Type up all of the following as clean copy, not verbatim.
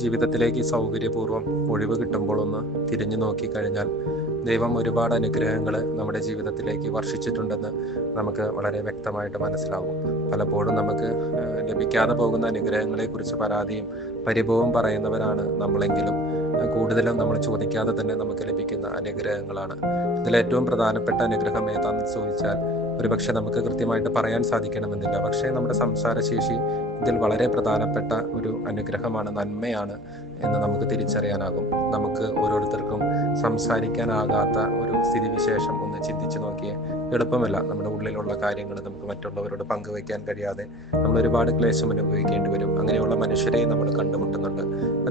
ജീവിതത്തിലേക്ക് സൗകര്യപൂർവ്വം ഒഴിവ് കിട്ടുമ്പോൾ ഒന്ന് തിരിഞ്ഞു നോക്കിക്കഴിഞ്ഞാൽ ദൈവം ഒരുപാട് അനുഗ്രഹങ്ങൾ നമ്മുടെ ജീവിതത്തിലേക്ക് വർഷിച്ചിട്ടുണ്ടെന്ന് നമുക്ക് വളരെ വ്യക്തമായിട്ട് മനസ്സിലാവും. പലപ്പോഴും നമുക്ക് ലഭിക്കാതെ പോകുന്ന അനുഗ്രഹങ്ങളെക്കുറിച്ച് പരാതിയും പരിഭവവും പറയുന്നവരാണ് നമ്മളെങ്കിലും കൂടുതലും നമ്മൾ ചോദിക്കാതെ തന്നെ നമുക്ക് ലഭിക്കുന്ന അനുഗ്രഹങ്ങളാണ്. ഇതിലേറ്റവും പ്രധാനപ്പെട്ട അനുഗ്രഹം ഏതാണെന്ന് ചോദിച്ചാൽ ഒരുപക്ഷെ നമുക്ക് കൃത്യമായിട്ട് പറയാൻ സാധിക്കണമെന്നില്ല. പക്ഷേ നമ്മുടെ സംസാരശേഷി ഇതിൽ വളരെ പ്രധാനപ്പെട്ട ഒരു അനുഗ്രഹമാണ്, നന്മയാണ് എന്ന് നമുക്ക് തിരിച്ചറിയാനാകും. നമുക്ക് ഓരോരുത്തർക്കും സംസാരിക്കാനാകാത്ത ഒരു സ്ഥിതിവിശേഷം ഒന്ന് ചിന്തിച്ചു നോക്കിയേ. എളുപ്പമല്ല. നമ്മുടെ ഉള്ളിലുള്ള കാര്യങ്ങൾ നമുക്ക് മറ്റുള്ളവരോട് പങ്കുവയ്ക്കാൻ കഴിയാതെ നമ്മൾ ഒരുപാട് ക്ലേശം അനുഭവിക്കേണ്ടി വരും. അങ്ങനെയുള്ള മനുഷ്യരെ നമ്മൾ കണ്ടുമുട്ടുന്നുണ്ട്.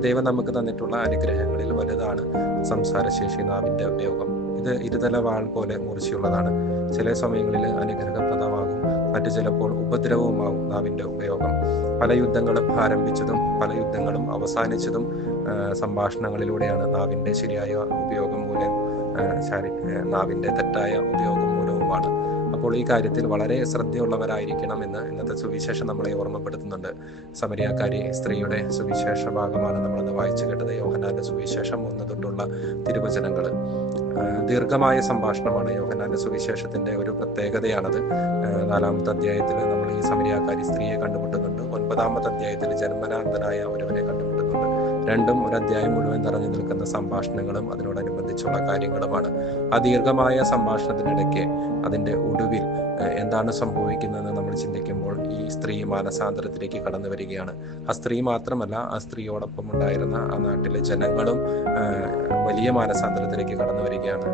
ദൈവം നമുക്ക് തന്നിട്ടുള്ള അനുഗ്രഹങ്ങളിൽ വലുതാണ് സംസാരശേഷി, നാവിൻ്റെ ഉപയോഗം. ഇത് ഇരുതല വാൾ പോലെ മൂർച്ചയുള്ളതാണ്. ചില സമയങ്ങളിൽ അനുഗ്രഹപ്രദമാകും, മറ്റു ചിലപ്പോൾ ഉപദ്രവവുമാകും നാവിൻ്റെ ഉപയോഗം. പല യുദ്ധങ്ങളും ആരംഭിച്ചതും പല യുദ്ധങ്ങളും അവസാനിച്ചതും സംഭാഷണങ്ങളിലൂടെയാണ്. നാവിൻ്റെ ശരിയായ ഉപയോഗം മൂലം നാവിൻ്റെ തെറ്റായ ഉപയോഗം മൂലവുമാണ്. അപ്പോൾ ഈ കാര്യത്തിൽ വളരെ ശ്രദ്ധയുള്ളവരായിരിക്കണം എന്ന് ഇന്നത്തെ സുവിശേഷം നമ്മളെ ഓർമ്മപ്പെടുത്തുന്നുണ്ട്. സമരിയാക്കാരി സ്ത്രീയുടെ സുവിശേഷ ഭാഗമാണ് നമ്മളിന്ന് വായിച്ചു കേട്ടത്. യോഹന്നാന്റെ സുവിശേഷം 1 തൊട്ടുള്ള തിരുവചനങ്ങൾ. ദീർഘമായ സംഭാഷണമാണ് യോഹന്നാന്റെ സുവിശേഷത്തിന്റെ ഒരു പ്രത്യേകതയാണത്. 4-ാമത്തെ അധ്യായത്തിൽ നമ്മൾ ഈ സമരിയാക്കാരി സ്ത്രീയെ കണ്ടുമുട്ടുന്നുണ്ട്. 9-ാമത്തെ അധ്യായത്തിൽ ജന്മനാന്തനായ ഒരുവനെ കണ്ടുമുട്ടുന്നുണ്ട്. രണ്ടും ഒരു അധ്യായം മുഴുവൻ നിറഞ്ഞു നിൽക്കുന്ന സംഭാഷണങ്ങളും അതിനോടനുബന്ധിച്ചുള്ള കാര്യങ്ങളുമാണ്. ആ ദീർഘമായ സംഭാഷണത്തിനിടയ്ക്ക് അതിൻ്റെ ഒടുവിൽ എന്താണ് സംഭവിക്കുന്നതെന്ന് നമ്മൾ ചിന്തിക്കുമ്പോൾ ഈ സ്ത്രീ മാനസാന്തരത്തിലേക്ക് കടന്നു വരികയാണ്. ആ സ്ത്രീ മാത്രമല്ല, ആ സ്ത്രീയോടൊപ്പം ഉണ്ടായിരുന്ന ആ നാട്ടിലെ ജനങ്ങളും വലിയ മാനസാന്തരത്തിലേക്ക് കടന്നു വരികയാണ്.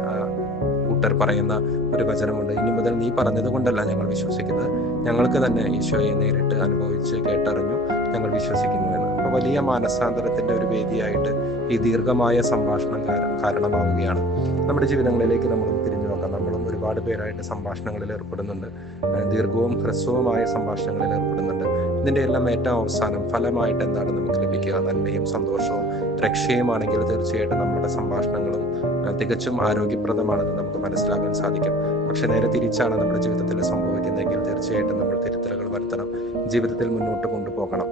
കൂട്ടർ പറയുന്ന ഒരു വചനമുണ്ട്: ഇനി മുതൽ നീ പറഞ്ഞത് കൊണ്ടല്ല ഞങ്ങൾ വിശ്വസിക്കുന്നത്, ഞങ്ങൾക്ക് തന്നെ ഈശോയെ നേരിട്ട് അനുഭവിച്ച് കേട്ടറിഞ്ഞു ഞങ്ങൾ വിശ്വസിക്കുന്നു എന്ന്. അപ്പോൾ വലിയ മാനസാന്തരത്തിന്റെ ഒരു വേദിയായിട്ട് ഈ ദീർഘമായ സംഭാഷണം കാരണമാവുകയാണ്. നമ്മുടെ ജീവിതങ്ങളിലേക്ക് നമ്മളും തിരിഞ്ഞു നോക്കാം. നമ്മളും ഒരുപാട് പേരായിട്ട് സംഭാഷണങ്ങളിൽ ഏർപ്പെടുന്നുണ്ട്. ദീർഘവും ഹ്രസ്വവുമായ സംഭാഷണങ്ങളിൽ ഏർപ്പെടുന്നുണ്ട്. ഇതിൻ്റെ എല്ലാം ഏറ്റവും അവസാനം ഫലമായിട്ട് എന്താണ് നമുക്ക് ലഭിക്കുക? നന്മയും സന്തോഷവും രക്ഷയുമാണെങ്കിൽ തീർച്ചയായിട്ടും നമ്മുടെ സംഭാഷണങ്ങളും തികച്ചും ആരോഗ്യപ്രദമാണെന്ന് നമുക്ക് മനസ്സിലാക്കാൻ സാധിക്കും. പക്ഷെ നേരെ തിരിച്ചാണ് നമ്മുടെ ജീവിതത്തിൽ സംഭവിക്കുന്നതെങ്കിൽ തീർച്ചയായിട്ടും നമ്മൾ തിരുത്തലുകൾ വരുത്തണം, ജീവിതത്തിൽ മുന്നോട്ട് കൊണ്ടുപോകണം.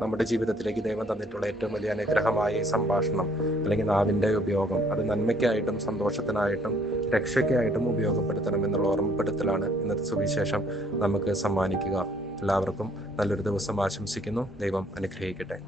നമ്മുടെ ജീവിതത്തിലേക്ക് ദൈവം തന്നിട്ടുള്ള ഏറ്റവും വലിയ അനുഗ്രഹമായ ഈ സംഭാഷണം അല്ലെങ്കിൽ നാവിൻ്റെ ഉപയോഗം അത് നന്മയ്ക്കായിട്ടും സന്തോഷത്തിനായിട്ടും രക്ഷയ്ക്കായിട്ടും ഉപയോഗപ്പെടുത്തണം എന്നുള്ള ഓർമ്മപ്പെടുത്തലാണ് ഇന്നത്തെ സുവിശേഷം നമുക്ക് സമ്മാനിക്കുക. എല്ലാവർക്കും നല്ലൊരു ദിവസം ആശംസിക്കുന്നു. ദൈവം അനുഗ്രഹിക്കട്ടെ.